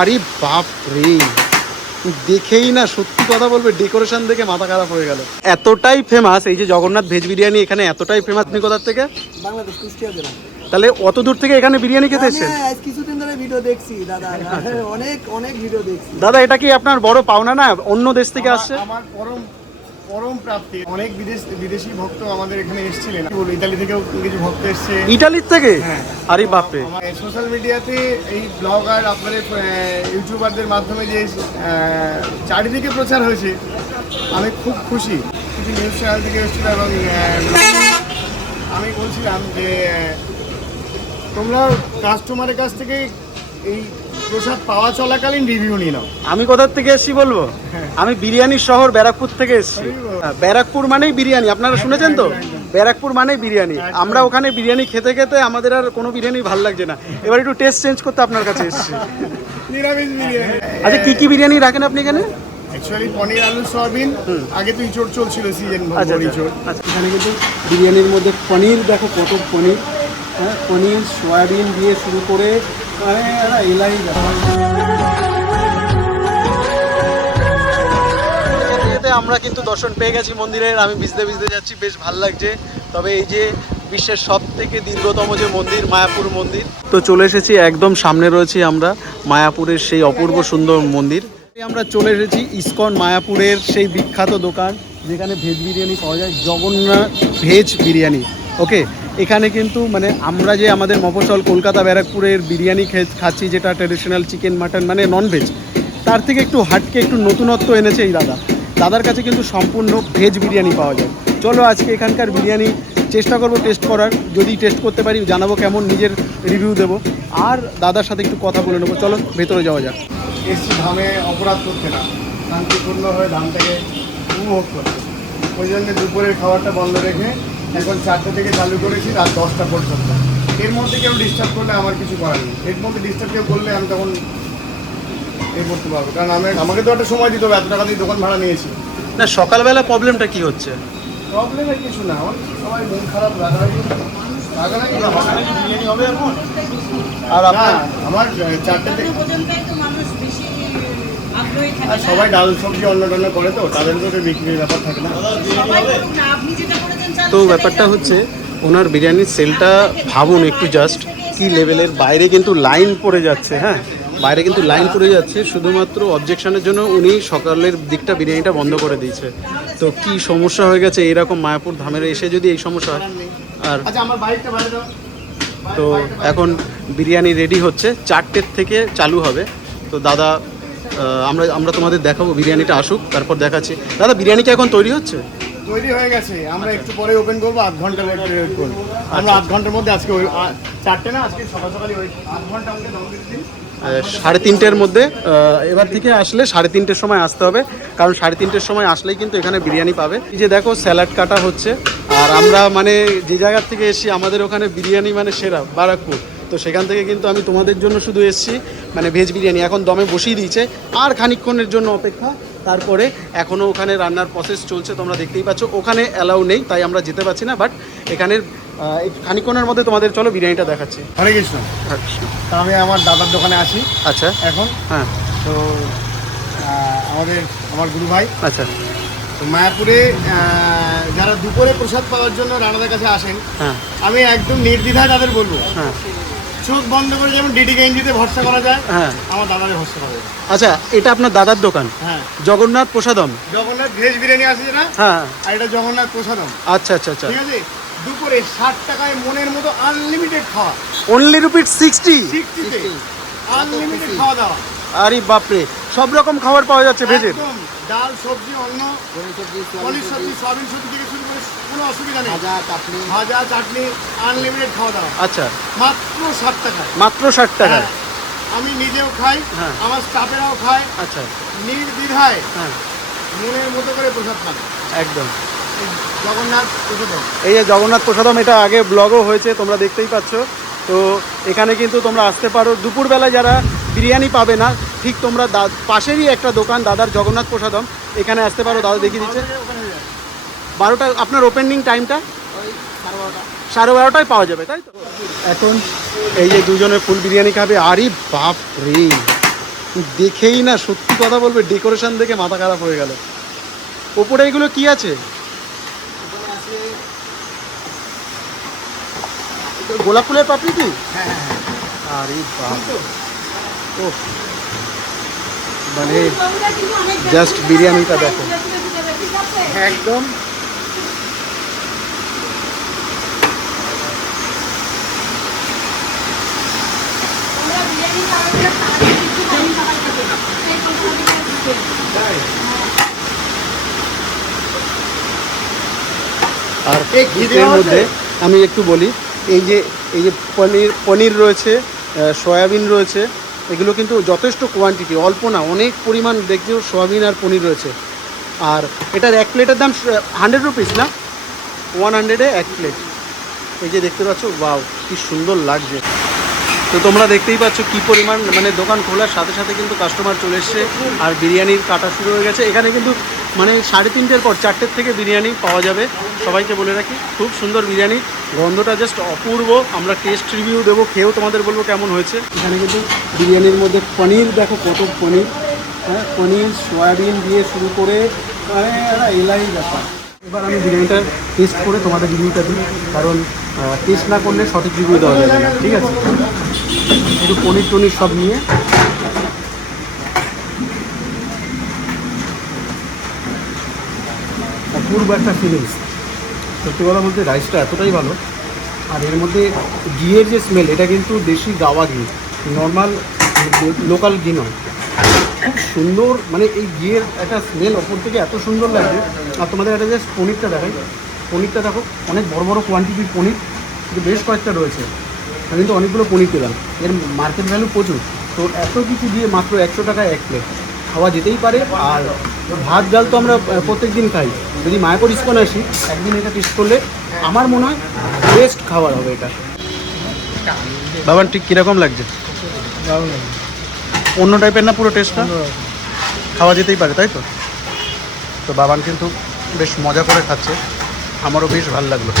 আরে বাপ রে, দেখেই না সত্যি কথা বলবে ডেকোরেশন দেখে মাথা খারাপ হয়ে গেল। এতটাই ফেমাস এই যে জগন্নাথ ভেজ বিরিয়ানি, এখানে এতটাই ফেমাস। আপনি কোথা থেকে? বাংলাদেশ, কুষ্টিয়া জেলা। তাহলে অত দূর থেকে এখানে বিরিয়ানি খেতে এসেছেন? হ্যাঁ, কিছুদিন ধরে ভিডিও দেখছি দাদা, অনেক ভিডিও দেখছি। দাদা এটা কি আপনার বড় পাওনা না, অন্য দেশ থেকে আসছে? আমার পরম প্রাপ্তি। অনেক বিদেশি ভক্ত আমাদের এখানে এসেছিলেন, ইতালি থেকেও কিছু ভক্ত এসছে। ইতালির থেকে? হ্যাঁ। আরে বাপরে। সোশ্যাল মিডিয়াতে এই ব্লগার আপনাদের ইউটিউবারদের মাধ্যমে যে চারিদিকে প্রচার হয়েছে, আমি খুব খুশি। কিছু নিউজ চ্যানেল থেকে এসেছিল এবং আমি বলছিলাম যে তোমরা কাস্টমারের কাছ থেকে এই প্রসাদ পাওয়া চলাকালীন রিভিউ নিয়ে নাও। আমি কোথা থেকে এসেছি বলবো? আমি বিরিয়ানির শহর ব্যারাকপুর থেকে এসেছি। ব্যারাকপুর মানেই বিরিয়ানি, আপনারা শুনেছেন তো? ব্যারাকপুর মানেই বিরিয়ানি। আমরা ওখানে বিরিয়ানি খেতে খেতে আমাদের আর কোনো বিরিয়ানি ভালো লাগছে না, এবার একটু টেস্ট চেঞ্জ করতে আপনার কাছে এসেছি। নিরামিষ বিরিয়ানি। আচ্ছা কি কি বিরিয়ানি রাখেন আপনি এখানে? অ্যাকচুয়ালি পনির আলু সয়াবিন, আগে তো ইঁচড় চলছিল সিজন। আচ্ছা এখানে কিন্তু বিরিয়ানির মধ্যে পনির, দেখো কত পনির, হ্যাঁ পনির সয়াবিন দিয়ে শুরু করে এলাই। আমরা কিন্তু দর্শন পেয়ে গেছি মন্দিরের। আমি ভিজতে ভিজতে যাচ্ছি, বেশ ভালো লাগছে। তবে এই যে বিশ্বের সব থেকে দীর্ঘতম যে মন্দির, মায়াপুর মন্দির, তো চলে এসেছি একদম সামনে রয়েছি আমরা মায়াপুরের সেই অপূর্ব সুন্দর মন্দির। আমরা চলে এসেছি ইসকন মায়াপুরের সেই বিখ্যাত দোকান যেখানে ভেজ বিরিয়ানি পাওয়া যায়, জগন্নাথ ভেজ বিরিয়ানি। ওকে, এখানে কিন্তু মানে আমরা যে আমাদের মফস্বল কলকাতা ব্যারাকপুরের বিরিয়ানি খাচ্ছি, যেটা ট্র্যাডিশনাল চিকেন মাটন মানে ননভেজ, তার থেকে একটু হাটকে একটু নতুনত্ব এনেছে এই দাদার কাছে কিন্তু সম্পূর্ণ ভেজ বিরিয়ানি পাওয়া যায়। চলো আজকে এখানকার বিরিয়ানি চেষ্টা করব টেস্ট করার, যদি টেস্ট করতে পারি জানাবো কেমন, নিজের রিভিউ দেবো, আর দাদার সাথে একটু কথা বলে নেবো। চলো ভেতরে যাওয়া যাক। এসছি ধামে অপরাধ করতে না, শান্তিপূর্ণ হয়ে ধামটাকে উপভোগ করতে। ওই জন্য দুপুরের খাবারটা বন্ধ রেখে এখন 4টে থেকে চালু করেছি রাত 10টা পর্যন্ত। এর মধ্যে কেউ ডিস্টার্ব করলে আমার কিছু করার নেই। এর মধ্যে ডিস্টার্ব কেউ করলে আমি তখন করতে পারবো, কারণ আমাকে তো একটা সময় দিতে হবে, এত টাকা দিয়ে দোকান ভাড়া নিয়েছি। না সকালবেলা প্রবলেমটা কি হচ্ছে? প্রবলেমের কিছু না, আমার সবাই মন খারাপ, রাগারাগি বিরিয়ানি হবে এখন। আর আপনার আমার 4টে থেকে আর সবাই ডাল সবজি অন্য টন্য করে, তো তাদের তো বিক্রির ব্যাপার থাকে না। তো ব্যাপারটা হচ্ছে ওনার বিরিয়ানির সেলটা ভাবুন একটু, জাস্ট কি লেভেলের। বাইরে কিন্তু লাইন পড়ে যাচ্ছে, হ্যাঁ বাইরে কিন্তু লাইন পড়ে যাচ্ছে, শুধুমাত্র অবজেকশনের জন্য উনি সকালের দিকটা বিরিয়ানিটা বন্ধ করে দিয়েছে। তো কি সমস্যা হয়ে গেছে এরকম মায়াপুর ধামের এসে যদি এই সমস্যা হয়। আর তো এখন বিরিয়ানি রেডি হচ্ছে, 4টের থেকে চালু হবে। তো দাদা আমরা তোমাদের দেখাবো, বিরিয়ানিটা আসুক তারপর দেখাচ্ছি। দাদা বিরিয়ানি কি এখন তৈরি হচ্ছে? তৈরি হয়ে গেছে, আমরা একটু পরে ওপেন করবো, আধ ঘন্টা ওয়েট করবো আমরা। আধ ঘন্টার মধ্যে আজকে 4টে না, আজকে সকাল সকালই আধ ঘন্টা আমাকে দম দিতে দিন। 3:30-এর মধ্যে এবার থেকে আসলে 3:30-এর সময় আসতে হবে, কারণ 3:30-এর সময় আসলেই কিন্তু এখানে বিরিয়ানি পাবে। এই যে দেখো স্যালাড কাটা হচ্ছে, আর আমরা মানে যে জায়গার থেকে এসেছি আমাদের ওখানে বিরিয়ানি মানে সেরা ব্যারাকপুর, তো সেখান থেকে কিন্তু আমি তোমাদের জন্য শুধু এসেছি মানে ভেজ বিরিয়ানি। এখন দমে বসিয়ে দিয়েছে, আর খানিকক্ষণের জন্য অপেক্ষা, তারপরে এখনও ওখানে রান্নার প্রসেস চলছে, তোমরা দেখতেই পাচ্ছ। ওখানে অ্যালাউ নেই, তাই আমরা যেতে পারছি না, বাট এখানের খানিকক্ষণের মধ্যে তোমাদের চলো বিরিয়ানিটা দেখাচ্ছি। হরে কৃষ্ণ। তা আমি আমার দাদার দোকানে আসি আচ্ছা এখন। হ্যাঁ, তো আমার গুরু ভাই। আচ্ছা, তো মায়াপুরে যারা দুপুরে প্রসাদ পাওয়ার জন্য রানাদার কাছে আসেন, হ্যাঁ আমি একদম নির্দ্বিধায় তাদের বলবো, হ্যাঁ চোখ বন্ধ করে যেমন ডিডি গেঞ্জিতে ভরসা করা যায়, হ্যাঁ আমার দাদারে ভরসা করা যায়। আচ্ছা এটা আপনার দাদার দোকান? হ্যাঁ, জগন্নাথ প্রসাদম। জগন্নাথ ভেজ বিরিয়ানি আছে না, হ্যাঁ, আর এটা জগন্নাথ প্রসাদম। আচ্ছা আচ্ছা আচ্ছা, ঠিক আছে। দুপুরে 60 টাকায় মনের মতো আনলিমিটেড খাওয়া, অনলি রুপিস 60 আনলিমিটেড খাওয়া দাওয়া। আরে বাপরে, সব রকম খাবার পাওয়া যাচ্ছে ভেজের? একদম, ডাল সবজি অন্য পনির সবজি সয়াবিন সবজি থেকে শুরু করে কোনো অসুবিধা নেই, ভাজা চাটনি আনলিমিটেড খাওয়া দাওয়া। আচ্ছা, মাত্র 60 টাকা। মাত্র 60 টাকা? হ্যাঁ, আমি নিজেও খাই, হ্যাঁ, আমার স্টাফেরাও খায়। আচ্ছা, নির্দ্বিধায় হ্যাঁ মনের মতো করে প্রসাদ পান। একদম। জগন্নাথ প্রসাদম, এই যে জগন্নাথ প্রসাদম, এটা আগে ব্লগও হয়েছে, তোমরা দেখতেই পাচ্ছ। তো এখানে কিন্তু তোমরা আসতে পারো দুপুরবেলায়, যারা বিরিয়ানি পাবে না, ঠিক তোমরা পাশেরই একটা দোকান দাদার জগন্নাথ প্রসাদম, এখানে আসতে পারো। দাদা দেখিয়ে দিচ্ছে 12টা। আপনার ওপেনিং টাইমটা 12:30টায় পাওয়া যাবে, তাই তো? এখন এই যে দুজনে ফুল বিরিয়ানি খাবে, আরে বাপ রে, দেখেই না সত্যি কথা বলবে ডেকোরেশন দেখে মাথা খারাপ হয়ে গেল। ওপরে এগুলো কি আছে? গোলাপ ফুলের পাপড়ি কি? আরে বাবা, ও মানে জাস্ট বিরিয়ানিটা দেখো একদম আর এর মধ্যে আমি একটু বলি, এই যে পনির রয়েছে, সয়াবিন রয়েছে, এগুলো কিন্তু যথেষ্ট কোয়ান্টিটি, অল্প না, অনেক পরিমাণ দেখছো সয়াবিন আর পনির রয়েছে। আর এটার এক প্লেটের দাম 100 রুপিস না, 100-এ এক প্লেট। এই যে দেখতে পাচ্ছ, ওয়াও কি সুন্দর লাগছে। তো তোমরা দেখতেই পাচ্ছ কি পরিমাণ, মানে দোকান খোলার সাথে সাথে কিন্তু কাস্টমার চলে এসছে আর বিরিয়ানির কাটা শুরু হয়ে গেছে। এখানে কিন্তু মানে 3:30-এর পর 4টের থেকে বিরিয়ানি পাওয়া যাবে। সবাইকে বলে রাখি, খুব সুন্দর বিরিয়ানি, গন্ধটা জাস্ট অপূর্ব। আমরা টেস্ট রিভিউ দেবো, খেয়েও তোমাদের বলবো কেমন হয়েছে। এখানে কিন্তু বিরিয়ানির মধ্যে পনির দেখো কত পনির, হ্যাঁ পনির সয়াবিন দিয়ে শুরু করে মানে একটা এলাই ব্যাপার। এবার আমি বিরিয়ানিটা টেস্ট করে তোমাদের রিভিউটা দিই, কারণ টেস্ট না করলে সঠিক রিভিউ দেওয়া যাবে না, ঠিক আছে? একটু পনির টনির সব নিয়ে অপূর্ব একটা ফিলিংস। সত্যি কথা বলতে রাইসটা এতটাই ভালো, আর এর মধ্যে ঘিয়ের যে স্মেল, এটা কিন্তু দেশি গাওয়া ঘি, নর্মাল লোকাল ঘি নয়। খুব সুন্দর, মানে এই ঘিয়ের একটা স্মেল ওপর থেকে এত সুন্দর লাগছে। আর তোমাদের একটা জাস্ট পনিরটা দেখাই, পনিরটা দেখো, অনেক বড় বড় কোয়ান্টিটির পনির, কিন্তু বেশ কয়েকটা রয়েছে, আমি কিন্তু অনেকগুলো পনির পেলাম। এর মার্কেট ভ্যালু প্রচুর, তো এত কিছু দিয়ে মাত্র 100 টাকায় এক প্লেট খাওয়া যেতেই পারে। আর ভাত ডাল তো আমরা প্রত্যেক দিন খাই, যদি মায়াপুর ইস্কন আসি একদিন এটা টেস্ট করলে আমার মনে হয় বেস্ট খাবার হবে এটা। বাবান ঠিক কীরকম লাগছে? অন্য টাইপের না পুরো টেস্টটা? খাওয়া যেতেই পারে তাই তো? তো বাবান কিন্তু বেশ মজা করে খাচ্ছে, আমারও বেশ ভালো লাগলো।